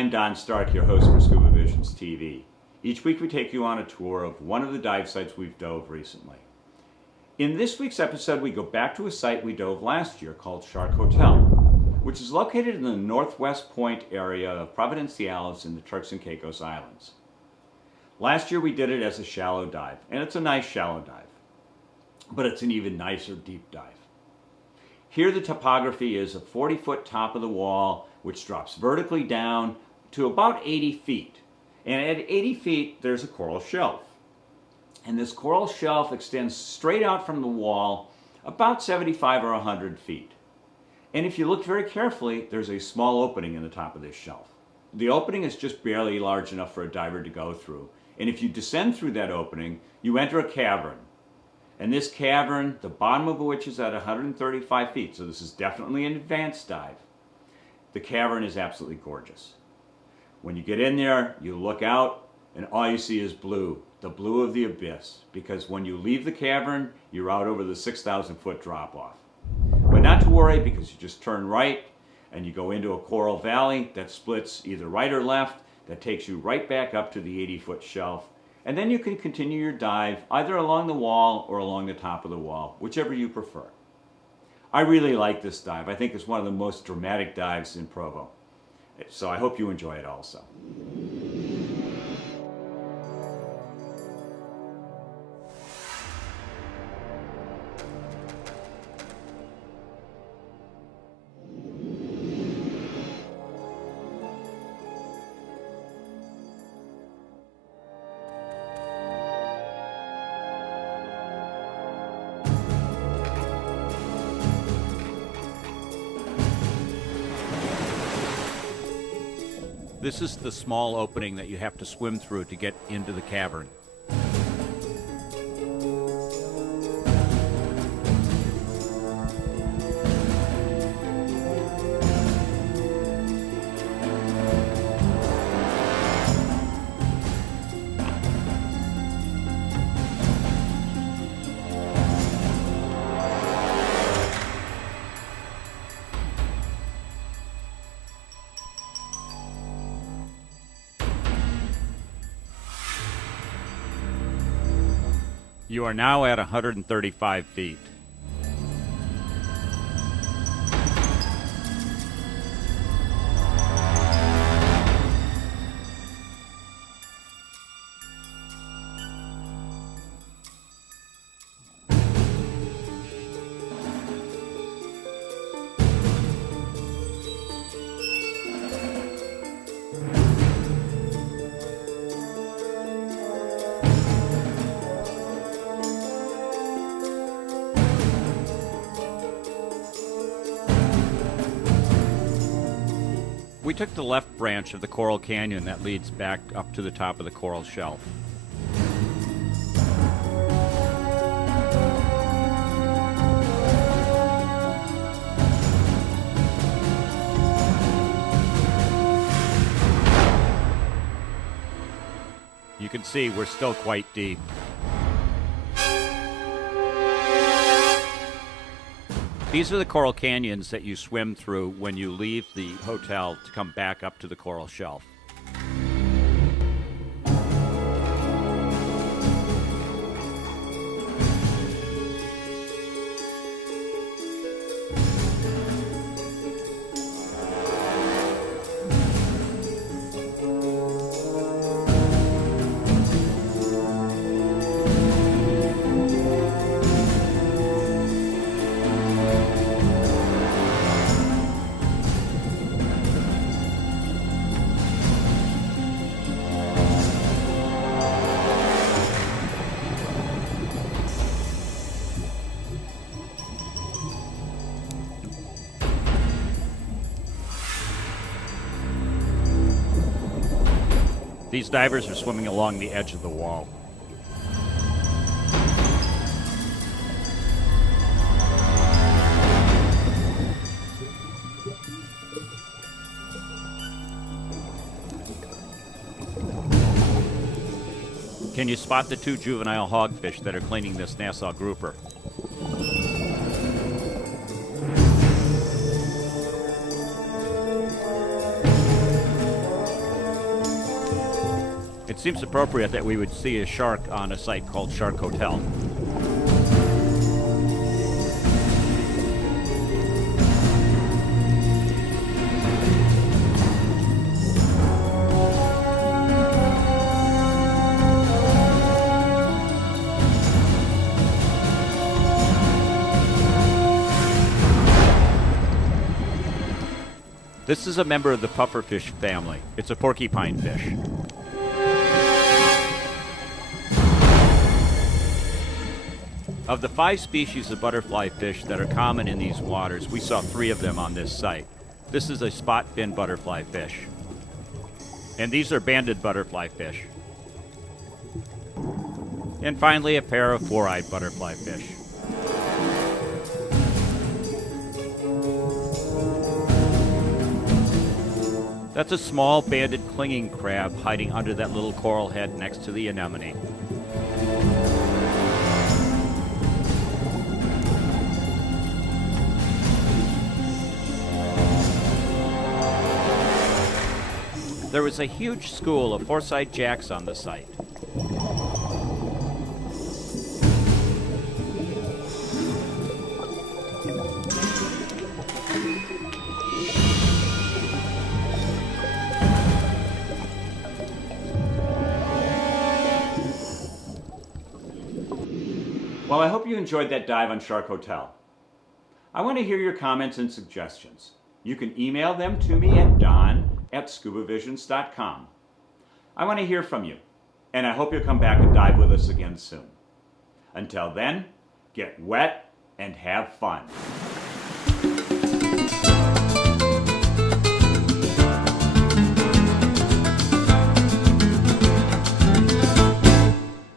I'm Don Stark, your host for Scuba Visions TV. Each week we take you on a tour of one of the dive sites we've dove recently. In this week's episode, we go back to a site we dove last year called Shark Hotel, which is located in the northwest point area of Providenciales in the Turks and Caicos Islands. Last year we did it as a shallow dive, and it's a nice shallow dive, but it's an even nicer deep dive. Here the topography is a 40-foot top of the wall, which drops vertically down to about 80 feet. And at 80 feet, there's a coral shelf. And this coral shelf extends straight out from the wall about 75 or 100 feet. And if you look very carefully, there's a small opening in the top of this shelf. The opening is just barely large enough for a diver to go through. And if you descend through that opening, you enter a cavern. And this cavern, the bottom of which is at 135 feet, so this is definitely an advanced dive. The cavern is absolutely gorgeous. When you get in there, you look out, and all you see is blue, the blue of the abyss, because when you leave the cavern, you're out over the 6,000-foot drop-off. But not to worry, because you just turn right, and you go into a coral valley that splits either right or left, that takes you right back up to the 80-foot shelf. And then you can continue your dive either along the wall or along the top of the wall, whichever you prefer. I really like this dive. I think it's one of the most dramatic dives in Provo. So I hope you enjoy it also. This is the small opening that you have to swim through to get into the cavern. You are now at 135 feet. We took the left branch of the coral canyon that leads back up to the top of the coral shelf. You can see we're still quite deep. These are the coral canyons that you swim through when you leave the hotel to come back up to the coral shelf. These divers are swimming along the edge of the wall. Can you spot the two juvenile hogfish that are cleaning this Nassau grouper? seems appropriate that we would see a shark on a site called Shark Hotel. This is a member of the pufferfish family. It's a porcupine fish. Of the 5 species of butterfly fish that are common in these waters, we saw 3 of them on this site. This is a spot-fin butterfly fish. And these are banded butterfly fish. And finally, a pair of 4-eyed butterfly fish. That's a small banded clinging crab hiding under that little coral head next to the anemone. There was a huge school of four-eyed jacks on the site. Well, I hope you enjoyed that dive on Shark Hotel. I want to hear your comments and suggestions. You can email them to me at don@scubavisions.com. I want to hear from you, and I hope you'll come back and dive with us again soon. Until then, get wet and have fun.